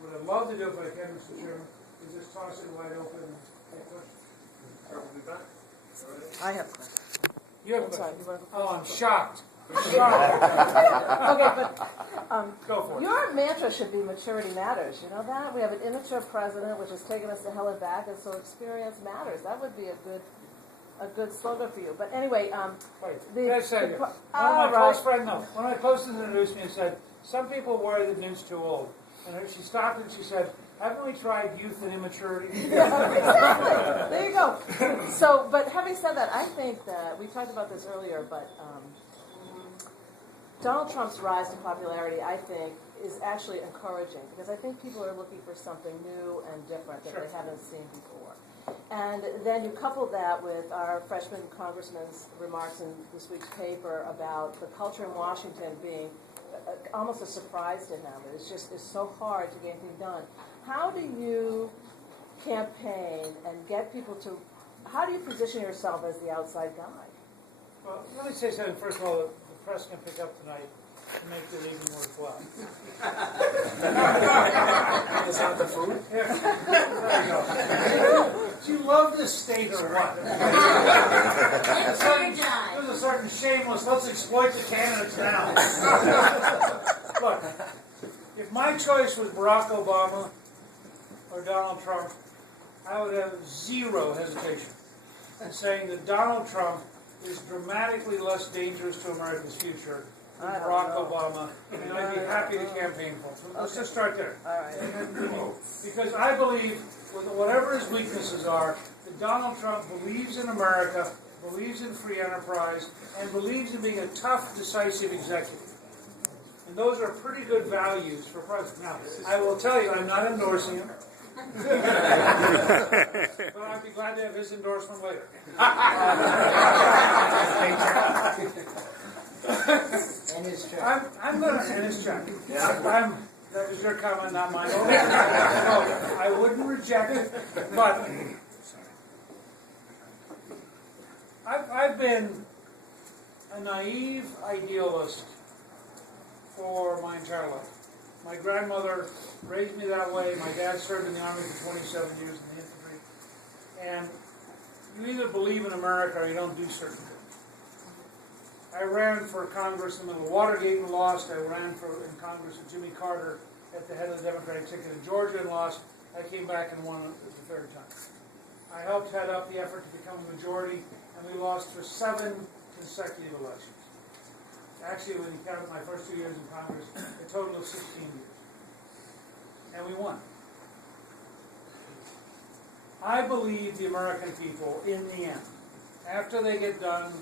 What I'd love to do if I can, Mr. Chairman, is just toss it wide open and take questions. I have a question. You have a I'm sorry, question? you want to- Oh, I'm shocked. Okay, but Go for it. your mantra should be maturity matters. You know that? We have an immature president, which has taken us to hell and back, and so experience matters. That would be a good slogan for you. But anyway, Wait, the- can I say the this? pro- One of my all close right. friends, no, one of my closest introduced me and said, some people worry that Newt's too old. And she stopped and she said, haven't we tried youth and immaturity? Yeah, exactly. There you go. So, but having said that, I think that we talked about this earlier, but Donald Trump's rise to popularity, I think, is actually encouraging because I think people are looking for something new and different that they haven't seen before. And then you couple that with our freshman congressman's remarks in this week's paper about the culture in Washington being almost a surprise to him. It's so hard to get anything done. How do you campaign and get people to, how do you position yourself as the outside guy? Well, let me say something. First of all, the press can pick up tonight to make it even worthwhile. Is that the food? Yeah. There you go. Do you love this state or what? There's a certain shameless, let's exploit the candidates now. Look, if my choice was Barack Obama or Donald Trump, I would have zero hesitation in saying that Donald Trump is dramatically less dangerous to America's future than Barack Obama, and I'd be happy to campaign for him. Let's just start there. All right. Because I believe, whatever his weaknesses are, that Donald Trump believes in America, believes in free enterprise, and believes in being a tough, decisive executive. And those are pretty good values for president. Now, I will tell you, I'm not endorsing him. But I'd be glad to have his endorsement later. And his check. I'm going to end his check. That was your comment, not mine. No, I wouldn't reject it, but I've been a naive idealist for my entire life. My grandmother raised me that way. My dad served in the Army for 27 years in the infantry. And you either believe in America or you don't do certain things. I ran for Congress in the middle of Watergate and lost. I ran in Congress with Jimmy Carter at the head of the Democratic ticket in Georgia and lost. I came back and won it the third time. I helped head up the effort to become a majority, and we lost for 7 consecutive elections. Actually, when you count my first 2 years in Congress, a total of 16 years. And we won. I believe the American people, in the end, after they get done,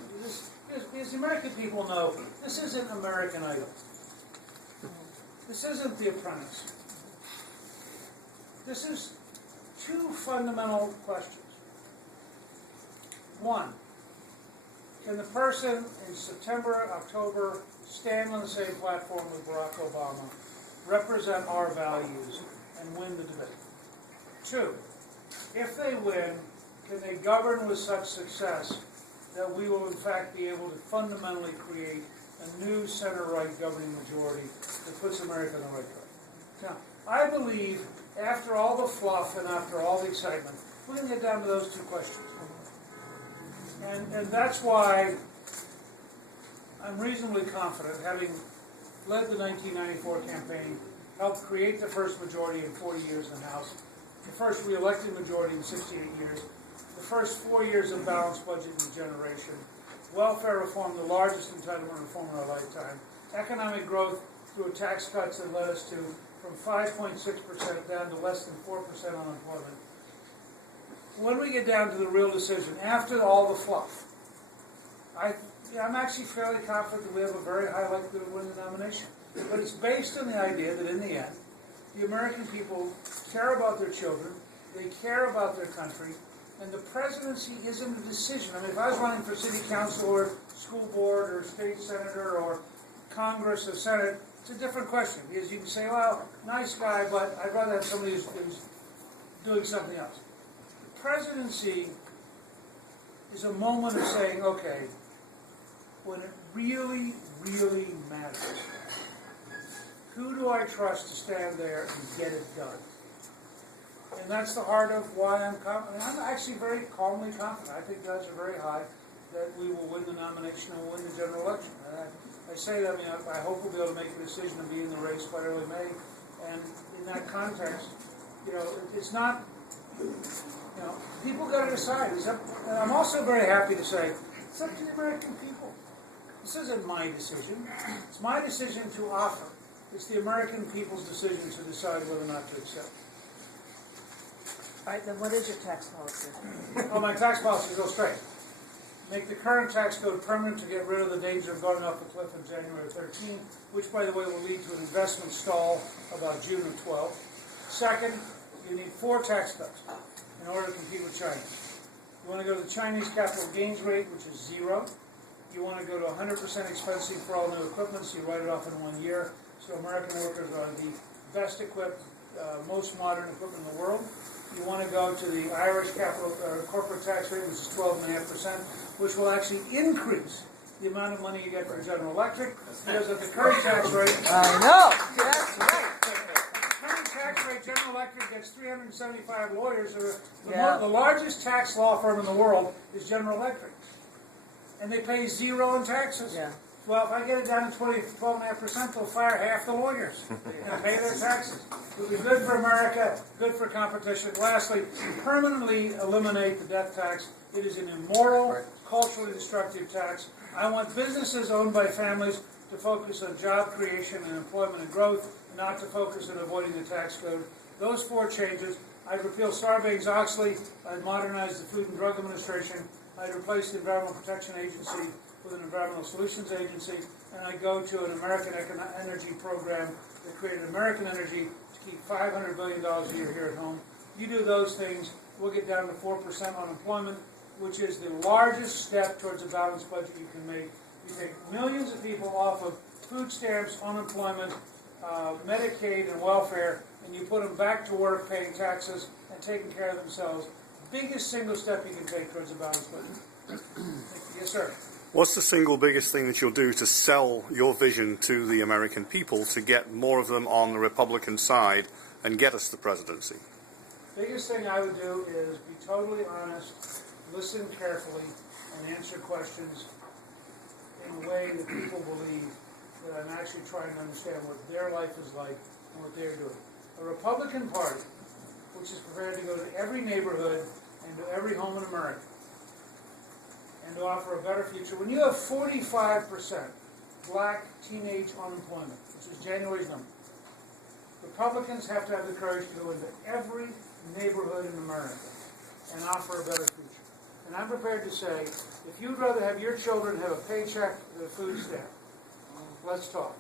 because the American people know this isn't American Idol. This isn't The Apprentice. This is 2 fundamental questions. One, can the person in September, October, stand on the same platform with Barack Obama, represent our values, and win the debate? 2, if they win, can they govern with such success that we will in fact be able to fundamentally create a new center-right governing majority that puts America on the right track? Now, I believe after all the fluff and after all the excitement, we're going to get down to those 2 questions. And that's why I'm reasonably confident, having led the 1994 campaign, helped create the first majority in 40 years in the House, the first re-elected majority in 68 years, the first 4 years of balanced budget in a generation, welfare reform, the largest entitlement reform in our lifetime, economic growth through tax cuts that led us to from 5.6% down to less than 4% unemployment. When we get down to the real decision, after all the fluff, I'm actually fairly confident that we have a very high likelihood of winning the nomination. But it's based on the idea that in the end, the American people care about their children, they care about their country, and the presidency isn't a decision. I mean, if I was running for city council or school board or state senator or Congress or Senate, it's a different question. Because you can say, well, nice guy, but I'd rather have somebody who's doing something else. The presidency is a moment of saying, okay, when it really, really matters, who do I trust to stand there and get it done? And that's the heart of why I'm confident. I'm actually very calmly confident. I think the odds are very high that we will win the nomination and we'll win the general election. And I say that, I hope we'll be able to make a decision and be in the race by early May. And in that context, it's not, people got to decide. And I'm also very happy to say, it's up to the American people. This isn't my decision. It's my decision to offer. It's the American people's decision to decide whether or not to accept. All right, then what is your tax policy? Oh, my tax policy goes straight. Make the current tax code permanent to get rid of the danger of going off the cliff in January 13, which, by the way, will lead to an investment stall about June of 12. Second, you need 4 tax cuts in order to compete with China. You want to go to the Chinese capital gains rate, which is 0. You want to go to 100% expensing for all new equipment, so you write it off in 1 year. So American workers are the best equipped, most modern equipment in the world. You want to go to the Irish capital corporate tax rate, which is 12.5%, which will actually increase the amount of money you get from General Electric, because at the current tax rate, I know. That's right. current tax rate, General Electric gets 375 lawyers. Yeah. The largest tax law firm in the world is General Electric, and they pay 0 in taxes. Yeah. Well, if I get it down to 12.5%, they'll fire half the lawyers and pay their taxes. It would be good for America, good for competition. Lastly, permanently eliminate the death tax. It is an immoral, culturally destructive tax. I want businesses owned by families to focus on job creation and employment and growth, not to focus on avoiding the tax code. Those 4 changes. I'd repeal Sarbanes-Oxley. I'd modernize the Food and Drug Administration. I'd replace the Environmental Protection Agency with an Environmental Solutions Agency, and I go to an American Energy Program that created American Energy to keep $500 billion a year here at home. You do those things, we'll get down to 4% unemployment, which is the largest step towards a balanced budget you can make. You take millions of people off of food stamps, unemployment, Medicaid, and welfare, and you put them back to work paying taxes and taking care of themselves. Biggest single step you can take towards a balanced budget. Yes, sir. What's the single biggest thing that you'll do to sell your vision to the American people to get more of them on the Republican side and get us the presidency? Biggest thing I would do is be totally honest, listen carefully, and answer questions in a way that people believe that I'm actually trying to understand what their life is like and what they're doing. A Republican Party, which is prepared to go to every neighborhood and to every home in America, and to offer a better future. When you have 45% black teenage unemployment, which is January's number, Republicans have to have the courage to go into every neighborhood in America and offer a better future. And I'm prepared to say, if you'd rather have your children have a paycheck than a food stamp, let's talk.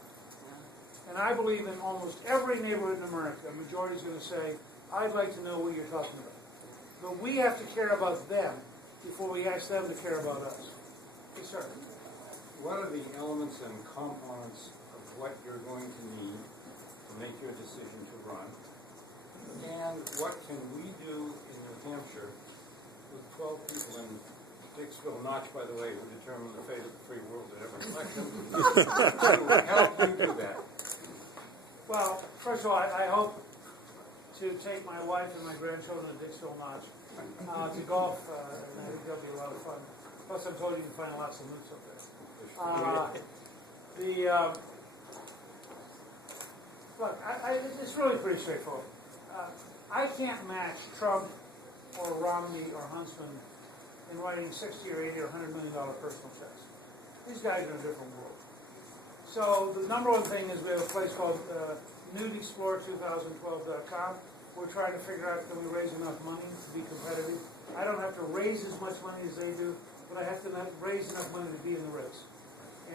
And I believe in almost every neighborhood in America, a majority is going to say, I'd like to know what you're talking about. But we have to care about them before we ask them to care about us. Yes, sir. What are the elements and components of what you're going to need to make your decision to run? And what can we do in New Hampshire with 12 people in Dixville Notch, by the way, who determine the fate of the free world at every election, to help you do that? Well, first of all, I hope to take my wife and my grandchildren to Dixville Notch to golf, and I think that'll be a lot of fun. Plus, I'm told you can find lots of newts up there. Look, it's really pretty straightforward. I can't match Trump or Romney or Huntsman in writing 60 or 80 or $100 million personal checks. These guys are in a different world. So the number one thing is we have a place called newtexplorer2012.com. We're trying to figure out, can we raise enough money to be competitive? I don't have to raise as much money as they do, but I have to raise enough money to be in the race.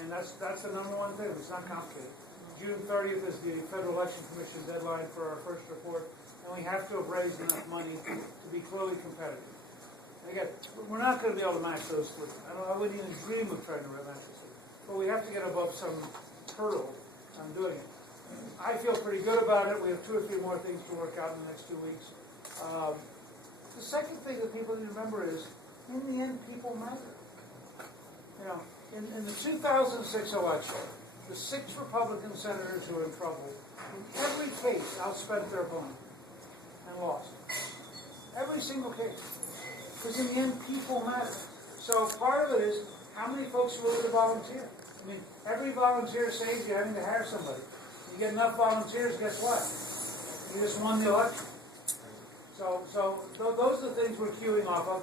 And that's the number one thing. It's not complicated. June 30th is the Federal Election Commission deadline for our first report, and we have to have raised enough money to be clearly competitive. And again, we're not going to be able to match those three. I wouldn't even dream of trying to match those three. But we have to get above some hurdle on doing it. I feel pretty good about it. We have 2 or 3 more things to work out in the next 2 weeks. The second thing that people need to remember is, in the end, people matter. You know, in the 2006 election, the 6 Republican senators who are in trouble, in every case, outspent their opponent and lost. Every single case. Because in the end, people matter. So part of it is, how many folks are willing to volunteer? I mean, every volunteer saves you having to hire somebody. You get enough volunteers, guess what? You just won the election. So those are the things we're queuing off of.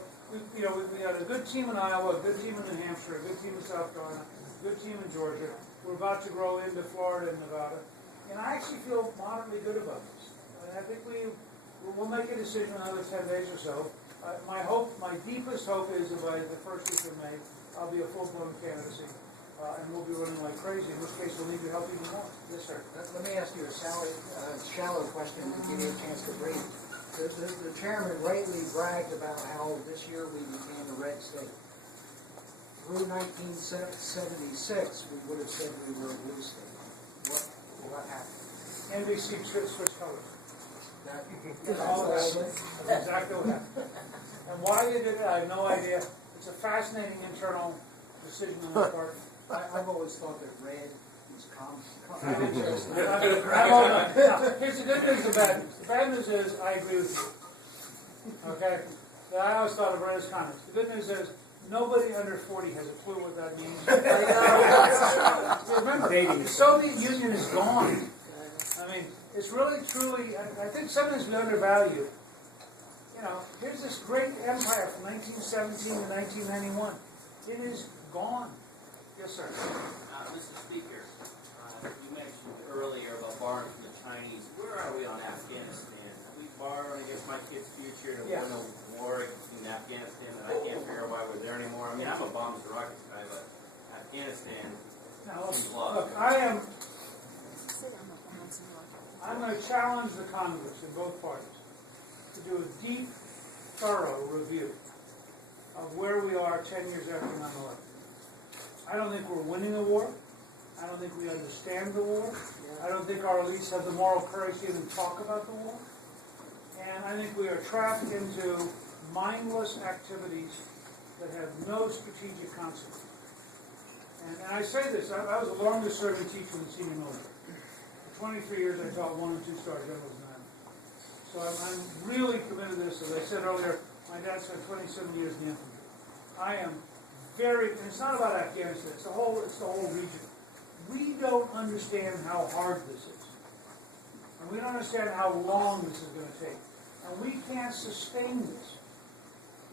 We had a good team in Iowa, a good team in New Hampshire, a good team in South Carolina, a good team in Georgia. We're about to grow into Florida and Nevada. And I actually feel moderately good about this. I think we'll make a decision in another 10 days or so. My deepest hope is that by the first week of May, I'll be a full-blown candidacy. And we'll be running like crazy, in which case we'll need your help even more. Yes, sir. Let me ask you a shallow question to give you a chance to breathe. The chairman rightly bragged about how this year we became a red state. Through 1976, we would have said we were a blue state. What happened? NBC switched colors. That's All of that. That's exactly what happened. And why they did it, I have no idea. It's a fascinating internal decision on their part. I've always thought that red is calm. Here's the good news and the bad news. The bad news is, I agree with you. Okay? I always thought of red as comments. The good news is, nobody under 40 has a clue what that means. Remember, the Soviet Union is gone. I mean, it's really, truly, I think sometimes we undervalue. Here's this great empire from 1917 to 1991. It is gone. Yes, sir. Mr. Speaker, you mentioned earlier about borrowing from the Chinese. Where are we on Afghanistan? Are we borrowing against my kid's future to win a war in Afghanistan that I can't figure out why we're there anymore? I mean, I'm a bombs and rockets guy, but Afghanistan seems lost. Look, I'm going to challenge the Congress in both parties to do a deep, thorough review of where we are 10 years after 9/11. I don't think we're winning the war. I don't think we understand the war. I don't think our elites have the moral courage to even talk about the war. And I think we are trapped into mindless activities that have no strategic consequence. And I say this, I was the longest serving teacher in the senior military. For 23 years I taught 1- and 2-star generals and admirals. So I'm really committed to this. As I said earlier, my dad spent 27 years in the infantry. I am and it's not about Afghanistan, it's the whole region. We don't understand how hard this is. And we don't understand how long this is going to take. And we can't sustain this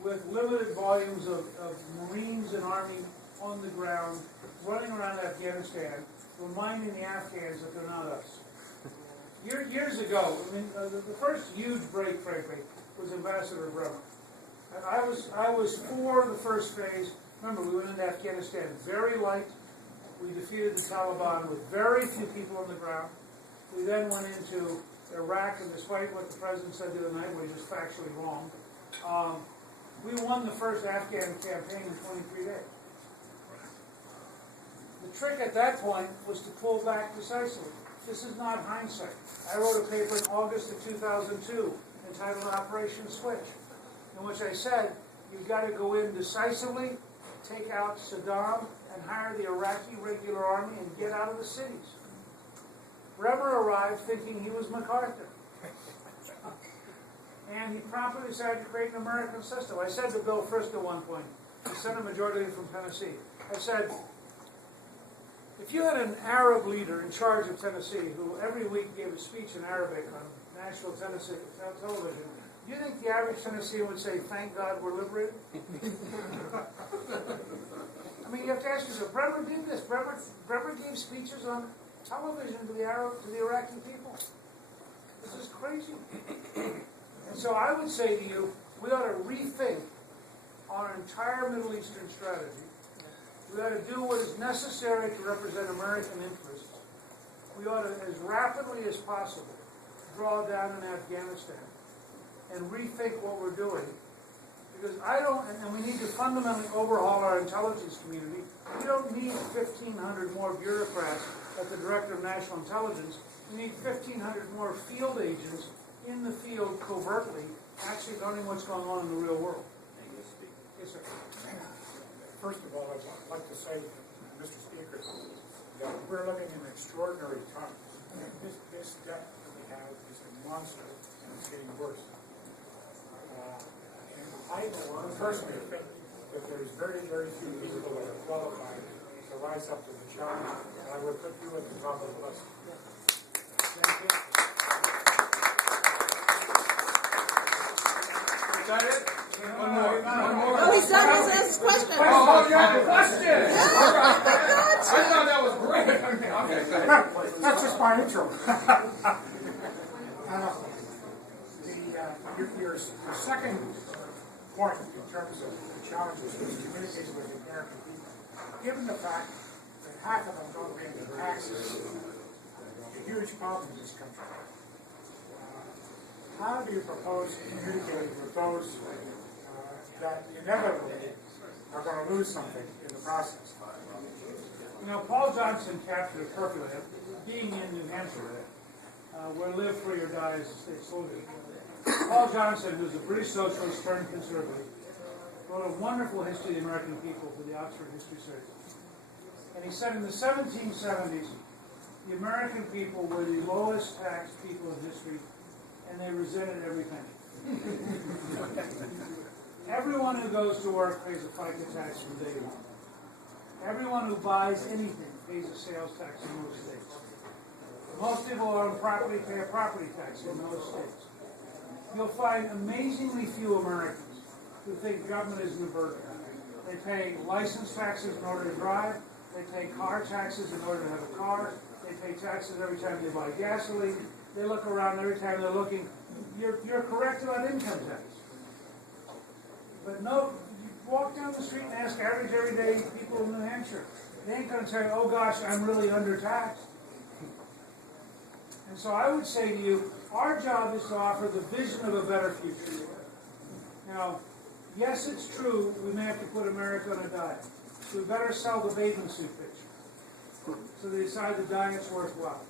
with limited volumes of Marines and Army on the ground, running around Afghanistan, reminding the Afghans that they're not us. Years ago, the first huge break, frankly, was Ambassador Bremer. And I was for the first phase. Remember, we went into Afghanistan very light. We defeated the Taliban with very few people on the ground. We then went into Iraq, and despite what the president said the other night, which is factually wrong, we won the first Afghan campaign in 23 days. The trick at that point was to pull back decisively. This is not hindsight. I wrote a paper in August of 2002 entitled Operation Switch, in which I said, you've got to go in decisively, take out Saddam, and hire the Iraqi regular army and get out of the cities. Bremer arrived thinking he was MacArthur. And he promptly decided to create an American system. I said to Bill Frist at one point, the Senate Majority Leader from Tennessee, I said, if you had an Arab leader in charge of Tennessee who every week gave a speech in Arabic on national Tennessee television, do you think the average Tennessean would say, thank God we're liberated? I mean, you have to ask yourself, Bremer did this. Bremer gave speeches on television to the Iraqi people. This is crazy. And so I would say to you, we ought to rethink our entire Middle Eastern strategy. We ought to do what is necessary to represent American interests. We ought to, as rapidly as possible, draw down in Afghanistan and rethink what we're doing. Because and we need to fundamentally overhaul our intelligence community. We don't need 1,500 more bureaucrats at the Director of National Intelligence. We need 1,500 more field agents in the field covertly, actually learning what's going on in the real world. Thank you, Speaker. Yes, sir. First of all, I'd like to say, Mr. Speaker, we're living in extraordinary times. This debt that we have is a monster, and it's getting worse. And I personally think that there's very, very few people that are qualified to rise up to the challenge, and I would put you at the top of the list. Thank you. Is that it? One more. Oh, he's done his question. Oh, you have a question? All right. I thought that was great. Okay, That's just my intro. Your second point in terms of the challenges is communicating with the American people. Given the fact that half of them don't pay their taxes, it's a huge problem in this country. How do you propose communicating with those that inevitably are going to lose something in the process? You know, Paul Johnson captured it perfectly. Being in New Hampshire, where live free or die is the state slogan. Paul Johnson, who's a British socialist turned conservative, wrote a wonderful history of the American people for the Oxford History Series. And he said in the 1770s, the American people were the lowest taxed people in history, and they resented every penny. Everyone who goes to work pays a FICA tax from day one. Everyone who buys anything pays a sales tax in most states. Most people who own property pay a property tax in most states. You'll find amazingly few Americans who think government isn't a burden. They pay license taxes in order to drive. They pay car taxes in order to have a car. They pay taxes every time they buy gasoline. They look around every time they're looking. You're correct about income tax. But no, you walk down the street and ask average everyday people in New Hampshire. They ain't going to say, oh gosh, I'm really undertaxed. And so I would say to you, our job is to offer the vision of a better future. Now, yes, it's true, we may have to put America on a diet. So we better sell the bathing suit picture. So they decide the diet's worthwhile.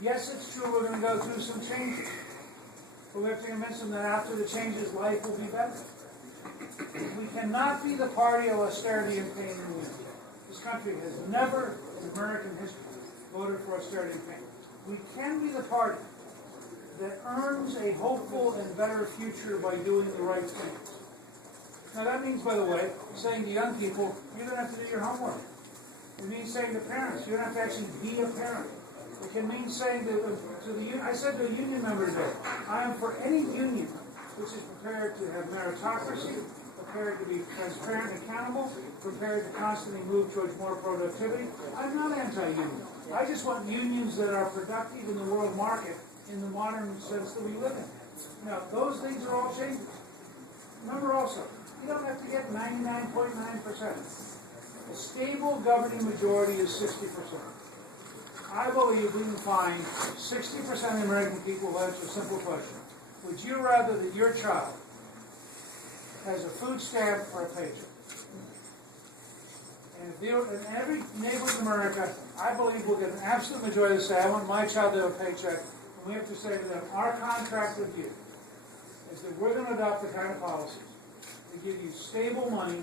Yes, it's true, we're going to go through some changes. But we have to convince them that after the changes, life will be better. We cannot be the party of austerity and pain and win. This country has never, in American history, voted for austerity and pain. We can be the party that earns a hopeful and better future by doing the right things. Now that means, by the way, saying to young people, you're going to have to do your homework. It means saying to parents, you're going to have to actually be a parent. It can mean saying to the I said to a union member today, I am for any union which is prepared to have meritocracy, prepared to be transparent and accountable, prepared to constantly move towards more productivity. I'm not anti-union. I just want unions that are productive in the world market in the modern sense that we live in. Now, those things are all changing. Remember also, you don't have to get 99.9%. A stable governing majority is 60%. I believe we can find 60% of the American people who answer a simple question. Would you rather that your child has a food stamp or a paycheck? And in every neighborhood in America, I believe we'll get an absolute majority to say, I want my child to have a paycheck. And we have to say to them, our contract with you is that we're going to adopt the kind of policies to give you stable money,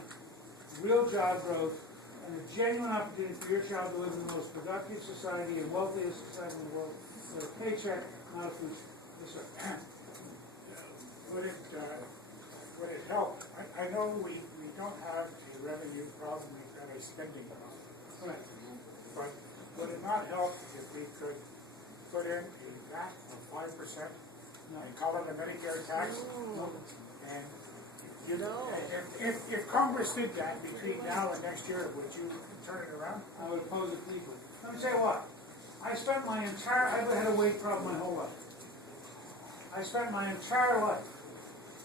real job growth, and a genuine opportunity for your child to live in the most productive society and wealthiest society in the world with a paycheck, not a food stamp. Yes, sir. Would it help? I know we don't have a revenue problem, we've got a spending problem. Right. But would it not help if we could put in a VAT of 5% and call it a Medicare tax? And if Congress did that between now and next year, would you turn it around? I would oppose it legally. Let me tell you what. I've had a weight problem my whole life. I spent my entire life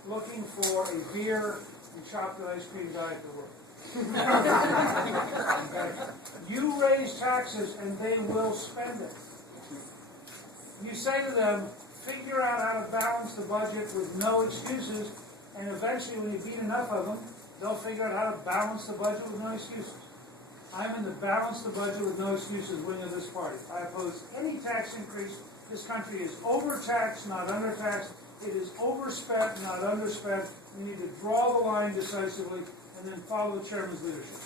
looking for a beer and chocolate ice cream diet to work. You raise taxes and they will spend it. You say to them, figure out how to balance the budget with no excuses, and eventually when you beat enough of them, they'll figure out how to balance the budget with no excuses. I'm in the balance the budget with no excuses wing of this party. I oppose any tax increase. This country is overtaxed, not undertaxed. It is overspent, not underspent. We need to draw the line decisively and then follow the chairman's leadership.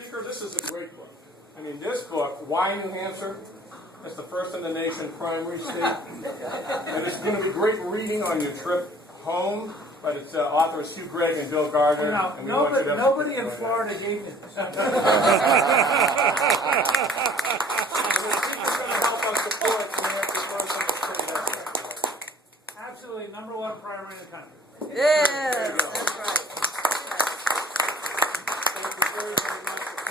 Speaker, this is a great book. I mean, this book, Why New Hampshire? It's the first in the nation primary state. And it's going to be great reading on your trip home. But it's authors Hugh Gregg and Bill Gardner. Now, and we want you to have nobody some in fun. Florida gave me this. And the speaker's going to help us support New Hampshire first in the state effort. Absolutely, #1 primary in the country. Yes, that's right. Thank you very, very much for